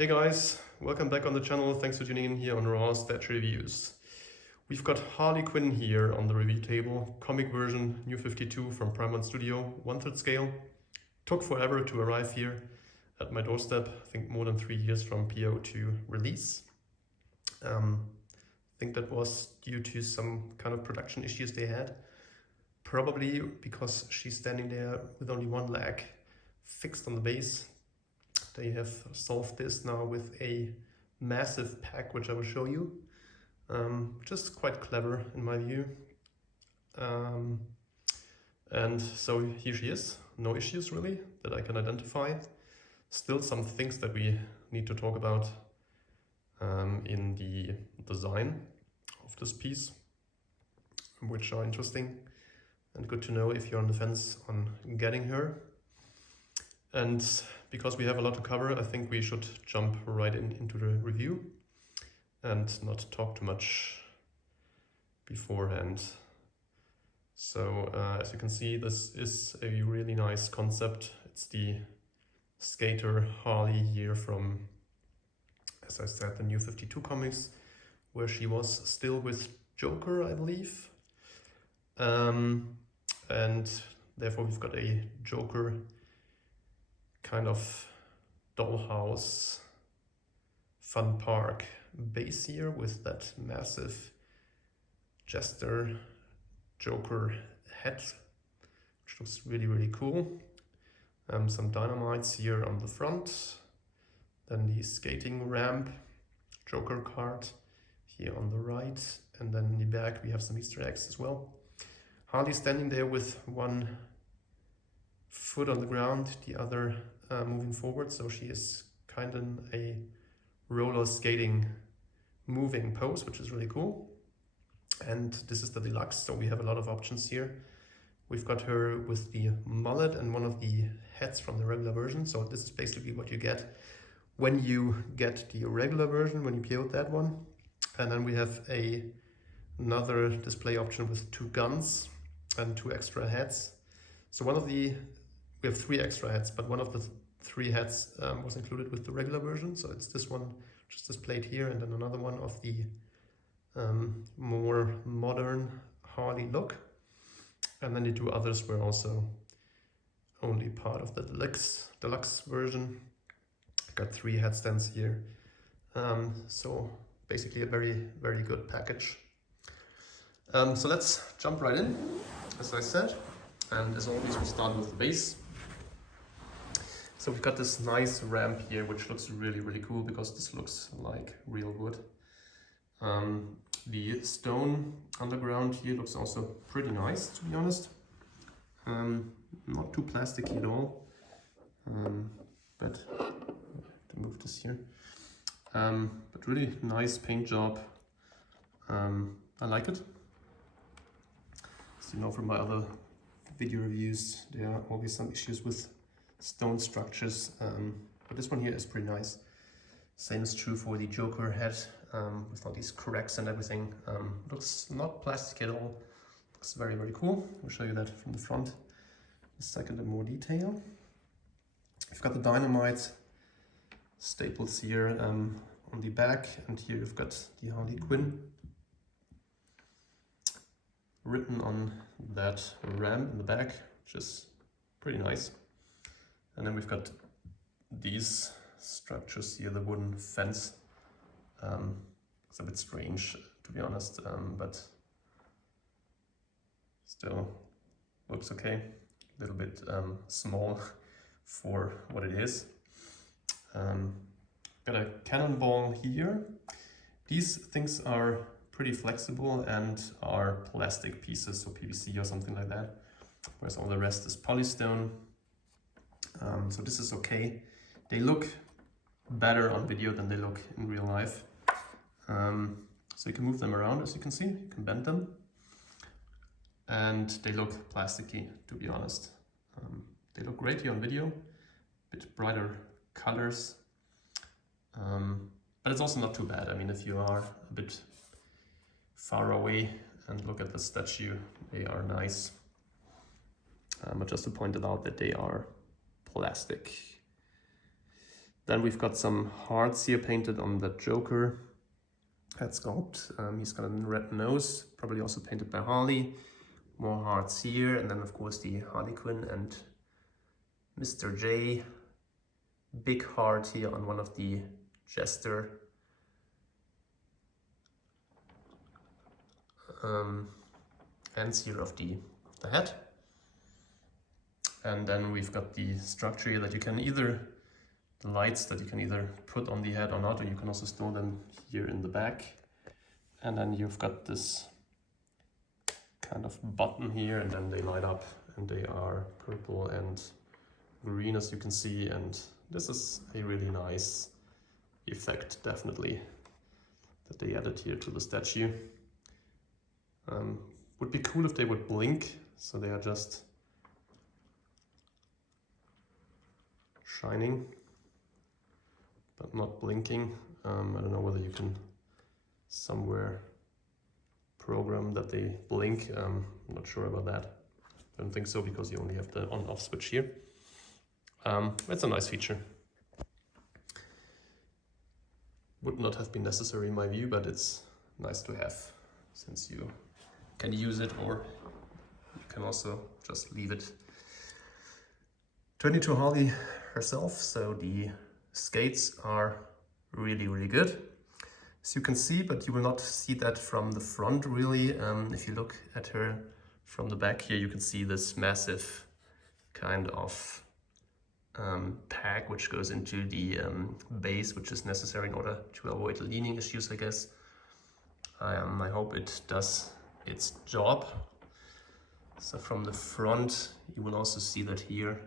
Hey guys, welcome back on the channel. Thanks for tuning in here on Raw Stat Reviews. We've got Harley Quinn here on the review table, comic version, New 52 from Prime Studio, 1/3 scale. Took forever to arrive here at my doorstep, I think more than 3 years from PO to release. I think that was due to some kind of production issues they had. Probably because she's standing there with only one leg fixed on the base. They have solved this now with a massive pack, which I will show you, which is quite clever in my view. And so here she is, no issues really that I can identify. Still some things that we need to talk about in the design of this piece, which are interesting and good to know if you're on the fence on getting her. And because we have a lot to cover, I think we should jump right into the review and not talk too much beforehand. So as you can see, this is a really nice concept. It's the skater Harley here from, as I said, the New 52 comics, where she was still with Joker, I believe. And therefore we've got a Joker kind of dollhouse fun park base here with that massive Jester Joker head, which looks really cool. Some dynamites here on the front, then the skating ramp, Joker card here on the right, and then in the back we have some Easter eggs as well. Harley standing there with one foot on the ground, the other moving forward, so she is kind of a roller skating moving pose, which is really cool. And this is the deluxe, so we have a lot of options here. We've got her with the mullet and one of the hats from the regular version, so this is basically what you get when you get the regular version, when you build that one. And then we have another display option with 2 guns and 2 extra hats. So we have 3 extra hats, but one of the 3 hats was included with the regular version. So it's this one just displayed here, and then another one of the more modern Harley look. And then the 2 others were also only part of the deluxe version. Got 3 headstands here. So basically a very good package. So let's jump right in, as I said. And as always, we'll start with the base. So we've got this nice ramp here, which looks really cool because this looks like real wood. The stone underground here looks also pretty nice, to be honest. Not too plasticky at all, but I have to move this here. But really nice paint job. I like it. As you know from my other video reviews, there are always some issues with stone structures, but this one here is pretty nice. Same is true for the Joker head, with all these cracks and everything. Looks not plastic at all. Looks very cool. I'll show you that from the front in a second in more detail. We've got the dynamite staples here on the back, and here you've got the Harley Quinn written on that ramp in the back, which is pretty nice. And then we've got these structures here, the wooden fence. It's a bit strange, to be honest, but still looks okay. A little bit small for what it is. Got a cannonball here. These things are pretty flexible and are plastic pieces, so PVC or something like that, whereas all the rest is polystone. So this is okay. They look better on video than they look in real life. So you can move them around, as you can see, you can bend them. And they look plasticky, to be honest. They look great here on video, a bit brighter colors. But it's also not too bad. I mean, if you are a bit far away and look at the statue, they are nice. But just to point it out that they are plastic. Then we've got some hearts here painted on the Joker head sculpt. He's got a red nose, probably also painted by Harley. More hearts here, and then of course the Harley Quinn and Mr. J. Big heart here on one of the Jester. Ends here of the head. And then we've got the structure here that you can either, the lights that you can either put on the head or not, or you can also store them here in the back. And then you've got this kind of button here, and then they light up, and they are purple and green, as you can see, and this is a really nice effect, definitely, that they added here to the statue. Would be cool if they would blink, so they are just shining but not blinking. I don't know whether you can somewhere program that they blink. I'm not sure about that. I don't think so, because you only have the on-off switch here. It's a nice feature. Would not have been necessary in my view, but it's nice to have, since you can use it, or you can also just leave it. Turning to Harley herself, so the skates are really, really good, as you can see, but you will not see that from the front really. If you look at her from the back here, you can see this massive kind of pack which goes into the base, which is necessary in order to avoid leaning issues, I guess. I hope it does its job. So from the front you will also see that here,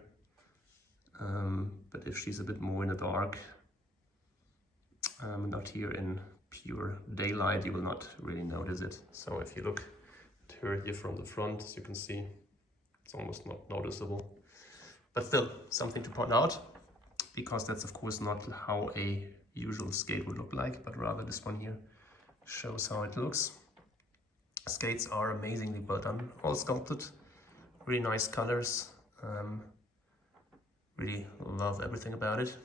but if she's a bit more in the dark, not here in pure daylight, you will not really notice it. So if you look at her here from the front, as you can see, it's almost not noticeable. But still, something to point out, because that's of course not how a usual skate would look like, but rather this one here shows how it looks. Skates are amazingly well done, all sculpted, really nice colors. Really love everything about it.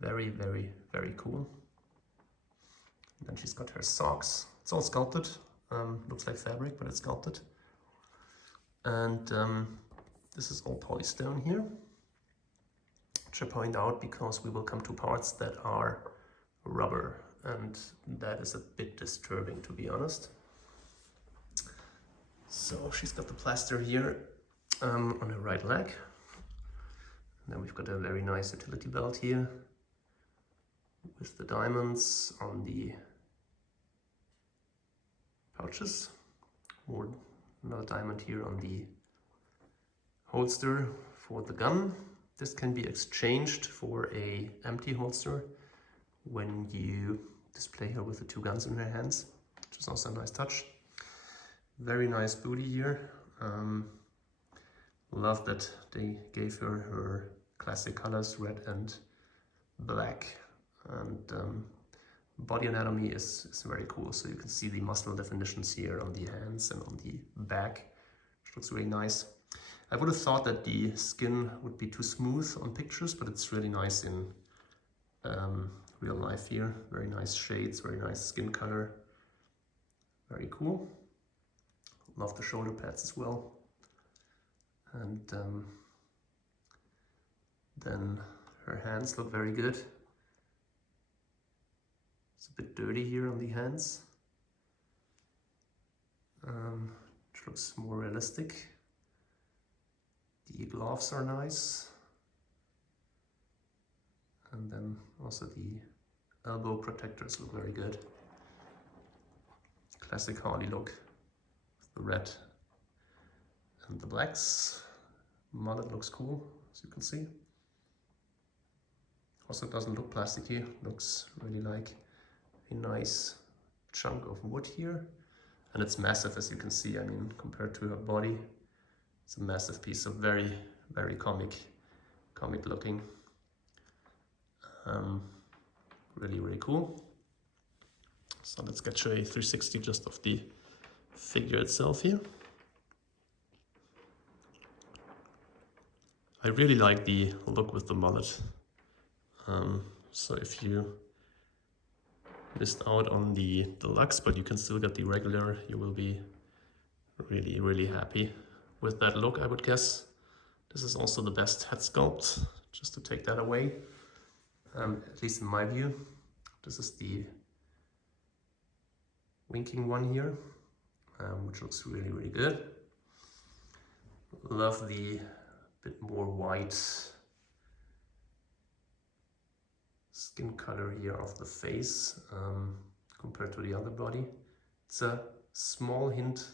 Very, very, very cool. And then she's got her socks. It's all sculpted. Looks like fabric, but it's sculpted. And this is all polystone here, which I point out because we will come to parts that are rubber, and that is a bit disturbing, to be honest. So she's got the plaster here on her right leg. And then we've got a very nice utility belt here with the diamonds on the pouches, or another diamond here on the holster for the gun. This can be exchanged for a empty holster when you display her with the two guns in her hands, which is also a nice touch. Very nice booty here. Love that they gave her her classic colors, red and black. And body anatomy is very cool, so you can see the muscle definitions here on the hands and on the back, which looks really nice. I would have thought that the skin would be too smooth on pictures, but it's really nice in real life here. Very nice shades, very nice skin color. Very cool. Love the shoulder pads as well. And then her hands look very good. It's a bit dirty here on the hands, which looks more realistic. The gloves are nice. And then also the elbow protectors look very good. Classic Harley look, with the red and the blacks. Mullet looks cool, as you can see. Also doesn't look plasticky, looks really like a nice chunk of wood here. And it's massive, as you can see. I mean, compared to her body, it's a massive piece of very, very comic looking. Really, really cool. So let's get you a 360 just of the figure itself here. I really like the look with the mullet. So if you missed out on the deluxe, but you can still get the regular, you will be really, really happy with that look, I would guess. This is also the best head sculpt, just to take that away, at least in my view. This is the winking one here, which looks really, really good. Love the bit more white skin color here of the face compared to the other body. It's a small hint,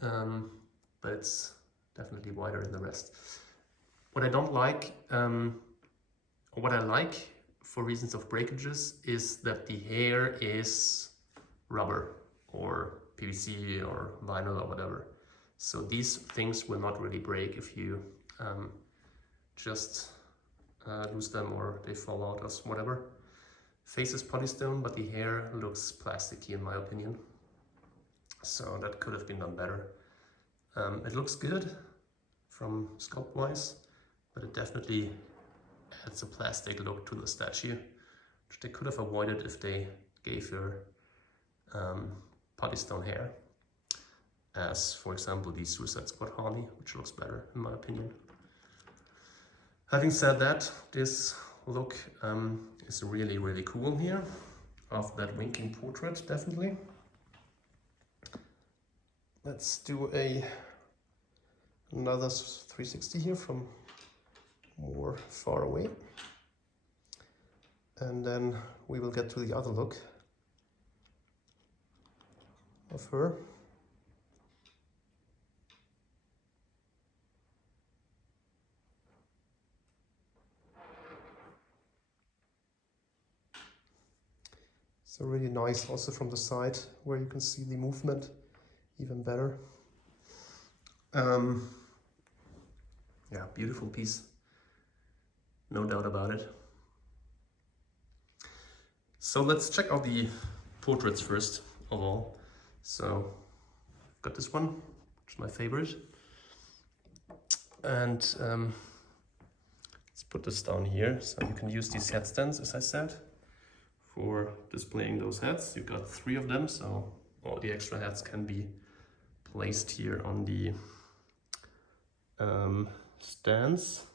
but it's definitely wider than the rest. What I don't like, or what I like for reasons of breakages, is that the hair is rubber or PVC or vinyl or whatever. So these things will not really break if you just lose them or they fall out or whatever. Face is polystone, but the hair looks plasticky in my opinion. So that could have been done better. It looks good from sculpt wise, but it definitely adds a plastic look to the statue, which they could have avoided if they gave her polystone hair, as for example the Suicide Squad Harley, which looks better in my opinion. Having said that, this look is really, really cool here, of that winking portrait, definitely. Let's do another 360 here from more far away. And then we will get to the other look of her. So really nice also from the side where you can see the movement even better. Yeah, beautiful piece, no doubt about it. So let's check out the portraits first of all. So I've got this one, which is my favorite. And let's put this down here. So you can use these headstands, as I said, for displaying those heads. You've got 3 of them, so all the extra heads can be placed here on the stands.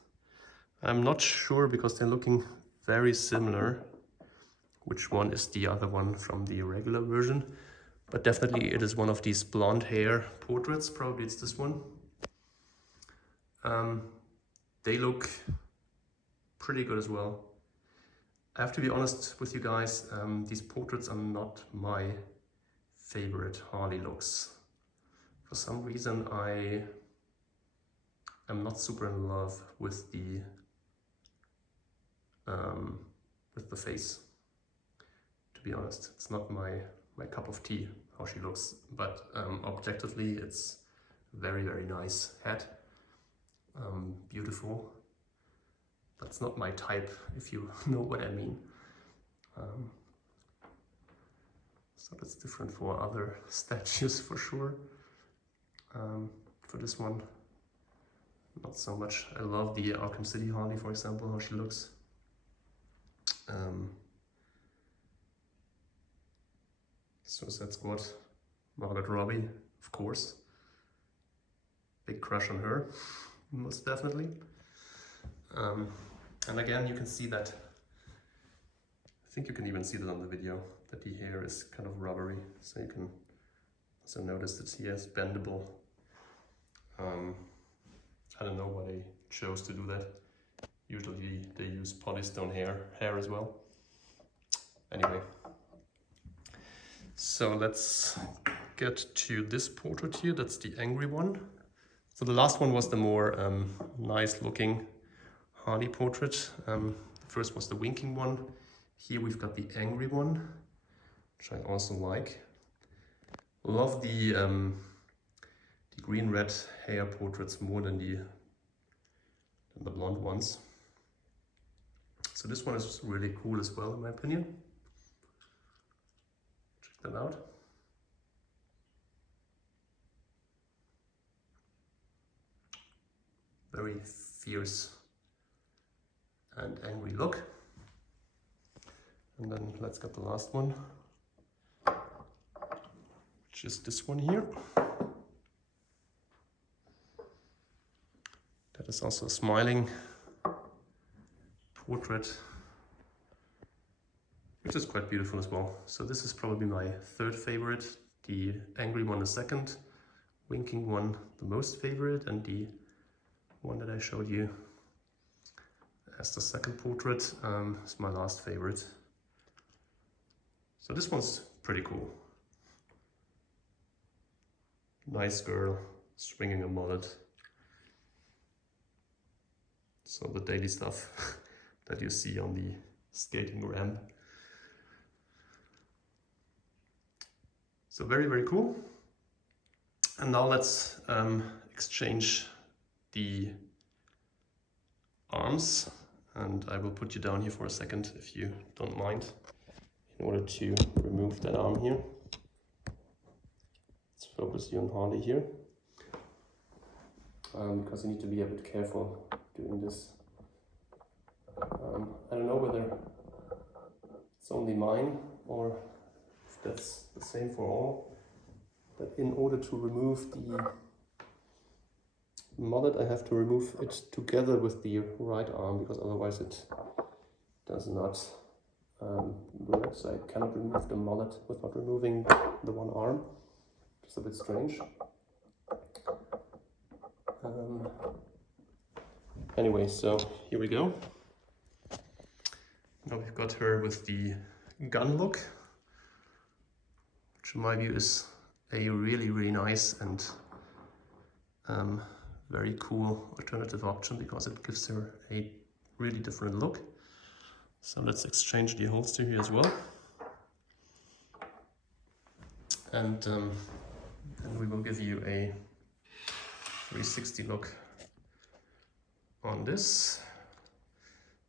I'm not sure, because they're looking very similar, which one is the other one from the regular version, but definitely it is one of these blonde hair portraits. Probably it's this one. They look pretty good as well. I have to be honest with you guys, these portraits are not my favorite Harley looks. For some reason I am not super in love with the face. To be honest, it's not my cup of tea how she looks, but objectively it's very, very nice head. Beautiful. That's not my type, if you know what I mean. So that's different for other statues for sure. For this one, not so much. I love the Arkham City Harley, for example, how she looks. Suicide Squad, Margot Robbie, of course. Big crush on her, most definitely. And again, you can see that, I think you can even see that on the video, that the hair is kind of rubbery, so you can also notice that she is bendable. I don't know why they chose to do that. Usually they use polystone hair as well. Anyway, so let's get to this portrait here. That's the angry one. So the last one was the more nice looking Harley portrait. The first was the winking one. Here we've got the angry one, which I also like. Love the green-red hair portraits more than the blonde ones. So this one is really cool as well, in my opinion. Check that out. Very fierce and angry look. And then let's get the last one, which is this one here. That is also a smiling portrait, which is quite beautiful as well. So this is probably my third favorite, the angry one is second, winking one the most favorite, and the one that I showed you as the second portrait is my last favorite. So this one's pretty cool. Nice girl swinging a mullet. So the daily stuff that you see on the skating ramp. So very, very cool. And now let's exchange the arms, and I will put you down here for a second if you don't mind, in order to remove that arm here. Let's focus you on Harley here, because you need to be a bit careful doing this. I don't know whether it's only mine or if that's the same for all, but in order to remove the mullet, I have to remove it together with the right arm, because otherwise it does not work. So I cannot remove the mullet without removing the one arm, which is a bit strange. Anyway, so here we go. Now we've got her with the gun look, which in my view is a really, really nice and very cool alternative option, because it gives her a really different look. So let's exchange the holster here as well. And then we will give you a 360 look on this.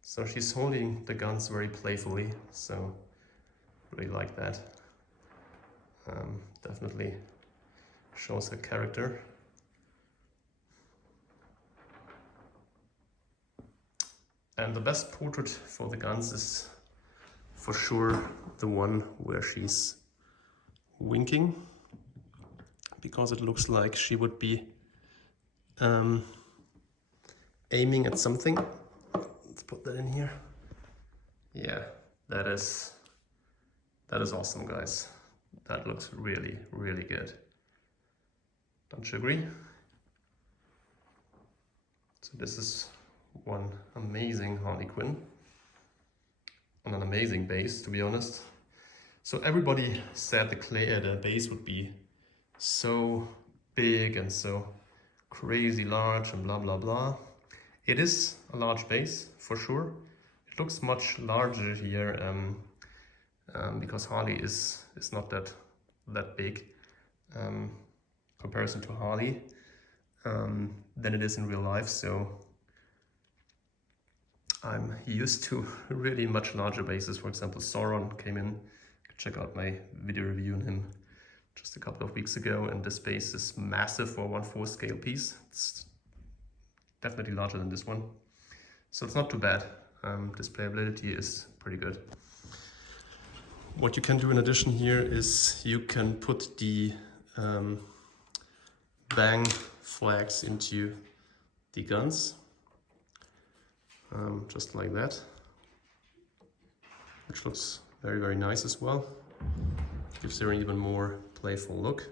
So she's holding the guns very playfully, so really like that. Definitely shows her character. And the best portrait for the guns is for sure the one where she's winking, because it looks like she would be aiming at something. Let's put that in here. Yeah, that is awesome, guys. That looks really, really good. Don't you agree? So this is one amazing Harley Quinn on an amazing base, to be honest. So everybody said the base would be so big and so crazy large and blah blah blah. It is a large base for sure. It looks much larger here because Harley is not that big comparison to Harley than it is in real life. So I'm used to really much larger bases. For example, Sauron came in. Check out my video review on him just a couple of weeks ago, and this base is massive for a 1/4 scale piece. It's definitely larger than this one, so it's not too bad. Displayability is pretty good. What you can do in addition here is you can put the bang flags into the guns, just like that, which looks very, very nice as well. Gives her an even more playful look.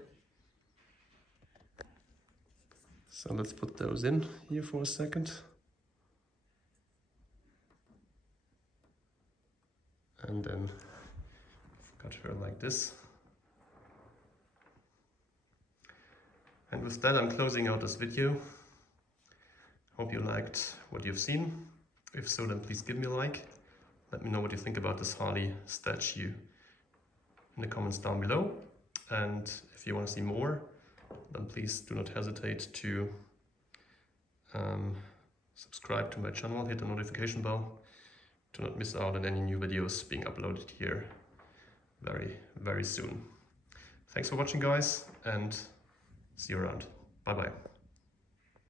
So let's put those in here for a second. And then got her like this. And with that, I'm closing out this video. Hope you liked what you've seen. If so, then please give me a like. Let me know what you think about this Harley statue in the comments down below. And if you want to see more, then please do not hesitate to subscribe to my channel, hit the notification bell to not miss out on any new videos being uploaded here very, very soon. Thanks for watching, guys, and see you around. Bye bye.